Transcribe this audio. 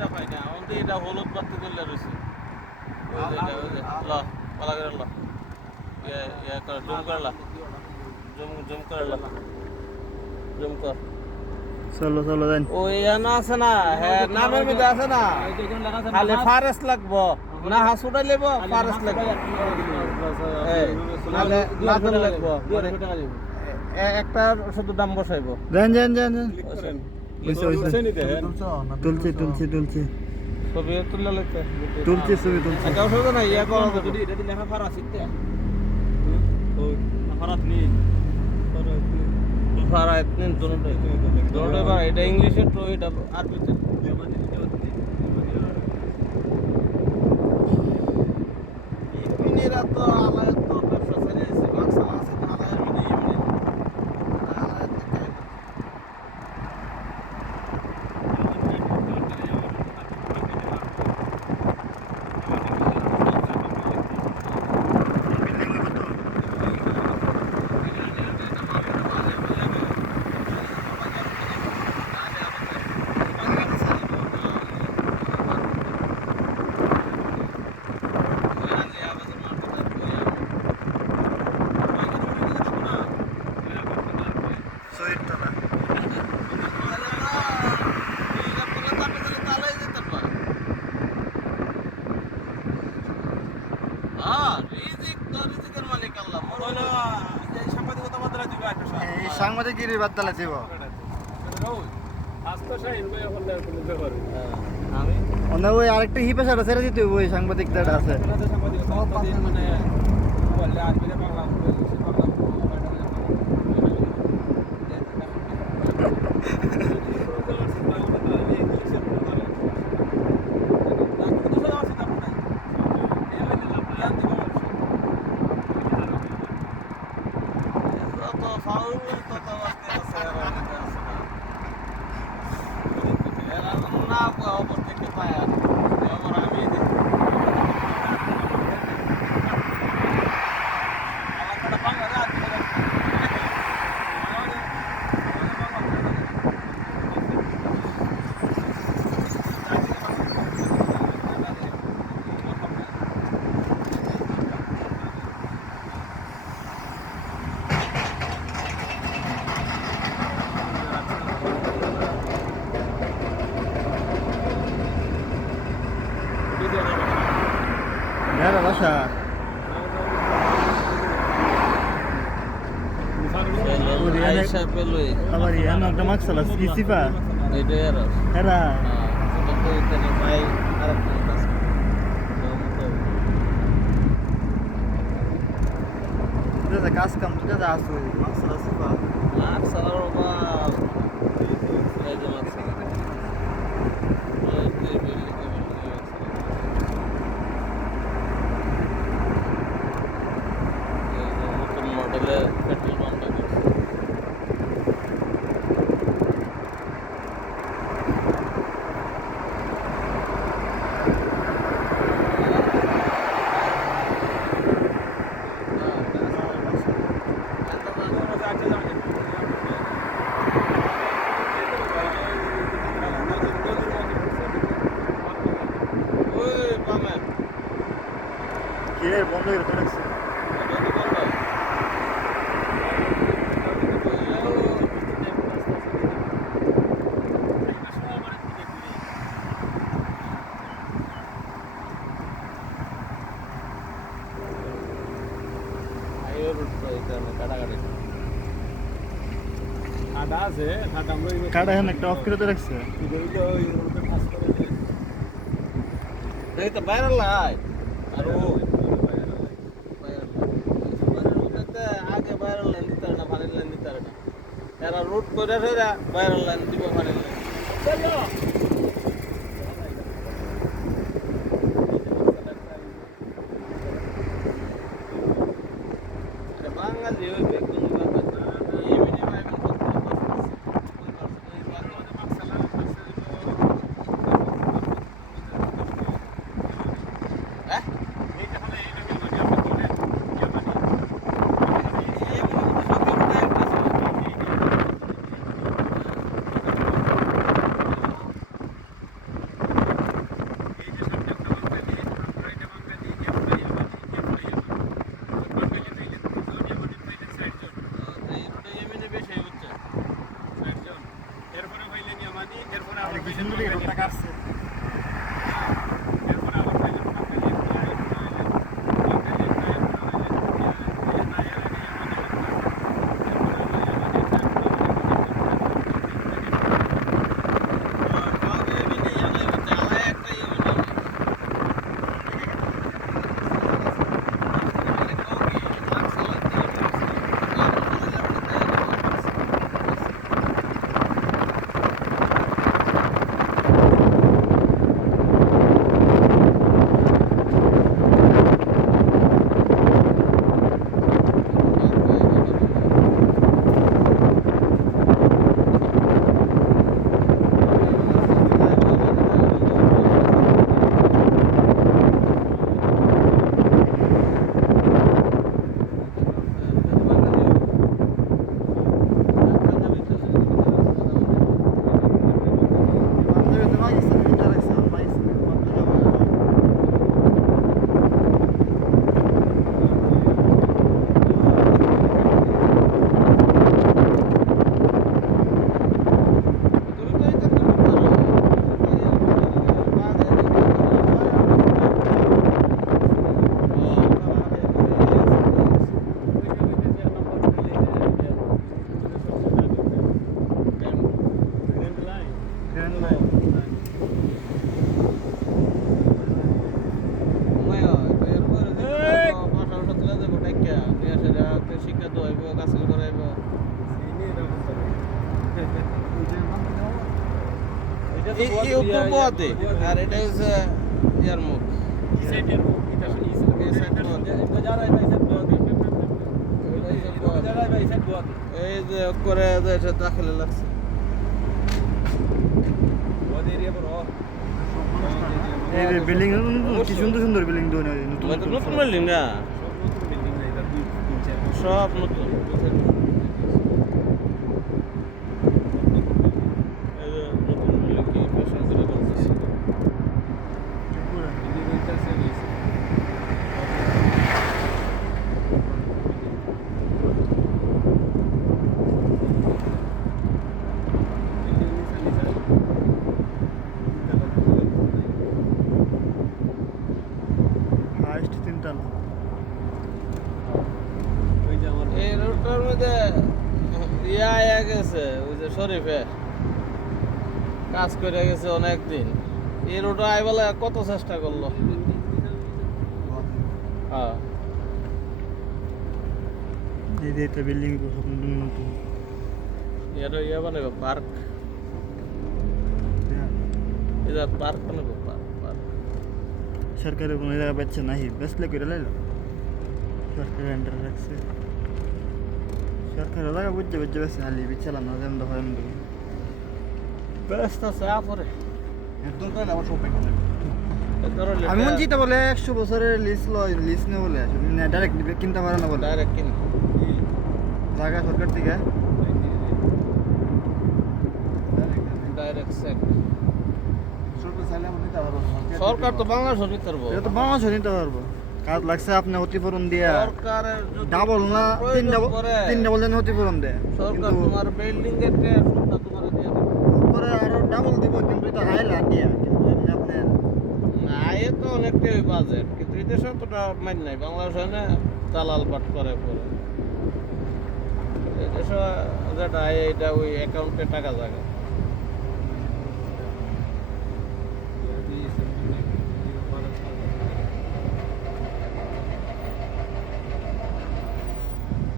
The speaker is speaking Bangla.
রাখাই না আমাদের এটা হলুদ বাতি করলে রয়েছে পালা করে জুম করলা জুম করলা জুম কর চলো চলো যাই ও এখানে আছে না হ্যাঁ নামের মধ্যে আছে না খালি ফারেস্ট লাগবো না হাসুটা লেব ফারেস্ট লাগবো নালে লাগবো একটা শুধু দাম বসাইবো যান যান যান যান তুলছি তুলছি তুলছি ছবি তুললে লাগতে তুলছি ছবি তুলছি এটা অসুবিধা নাই ইয়া করা যদি এটা লেখা ফারাস ইতে ফারাত নি ফারাত নি দোনোটাই বা এটা ইংলিশে তো এটা আরবিতে ইমিনেরা তো আলাদা তো ব্যবসা ছেড়ে এসে বাক্সা আছে তো আলাদা ইমিনে সাংবাদিক বার্তালা দিব ওই আরেকটা হি পেশাটা ছেড়ে দিতে ওই সাংবাদিকটা আছে বাসা আবার ইয়ান একটা মাকসালা সিসিফা এটা এরা কাজ কাম তো যা আসো মাকসালা সিফা মাকসালা বাবা এই যে মাকসালা মডেলের পেট্রোল পাম্পটা কে বন্ধ করে রাখছে কাটা হ্যাঁ একটা অফ করে তো রাখছে এই তো বাইরে লাই আর আগে বাইরে লাইন দিতে না ভালো লাইন দিতে না এরা রুট করে বাইরে লাইন দিব ভালো লাইন বাঙালি ওই বেগুন বোয়াতে আর এটা হচ্ছে ইয়ার মুখ এই সাইড বোয়াতে। এই যে করে যে এটা দাখিলে লাগছে এই যে বিল্ডিং কি সুন্দর সুন্দর বিল্ডিং দোন নতুন নতুন বিল্ডিং না সব নতুন এই যে নতুন বিল্ডিং কি ফ্যাশন করে করতেছে হাইস্ট তিনতলা এই রোডটার মধ্যে ইয়া আয়া গেছে ওই যে শরীফে কাজ করে গেছে অনেক দিন এই রোডে আইবেলা কত চেষ্টা করলো হ্যাঁ এই যে একটা বিল্ডিং নতুন নতুন এটা ইয়া বানাবে পার্ক এটা পার্ক বানাবে পার্ক সরকারের কোনো জায়গা পাচ্ছে না বেসলে করে লাইলো সরকার এন্টার রাখছে সরকারের জায়গা বুঝছে বুঝছে বেশি হালি বিচ্ছালাম না যেমন হয় এমন ব্যস্ত আছে আপরে একদম করে আবার সব পেকে আমি আমি মন চিন্তা বলে 100 বছরের লিস্ট নে বলে ডাইরেক্ট কিনতে পারে না বলে ডাইরেক্ট কিন জায়গা সরকার থেকে ডাইরেক্ট সেক সরকার চাইলে আমি নিতে পারবো সরকার তো বাংলাদেশ নিতে পারবো এটা তো বাংলাদেশ নিতে পারবো কাজ লাগছে আপনি ক্ষতিপূরণ দিয়া সরকারের যদি ডাবল না তিন ডাবল দেন ক্ষতিপূরণ দেয় সরকার তোমার বিল্ডিং এর ট্যাক্স তোমার দিয়ে দিবে করে আরো ডাবল দিব কিন্তু এটা হাইলা দিয়া কিন্তু এমনি আপনার আয়ে তো অনেকটাই বাজেট কিন্তু এই দেশে অতটা মাইন নাই বাংলাদেশে না দালাল পাট করে পরে এই দেশে যেটা আয় এটা ওই অ্যাকাউন্টে টাকা জায়গা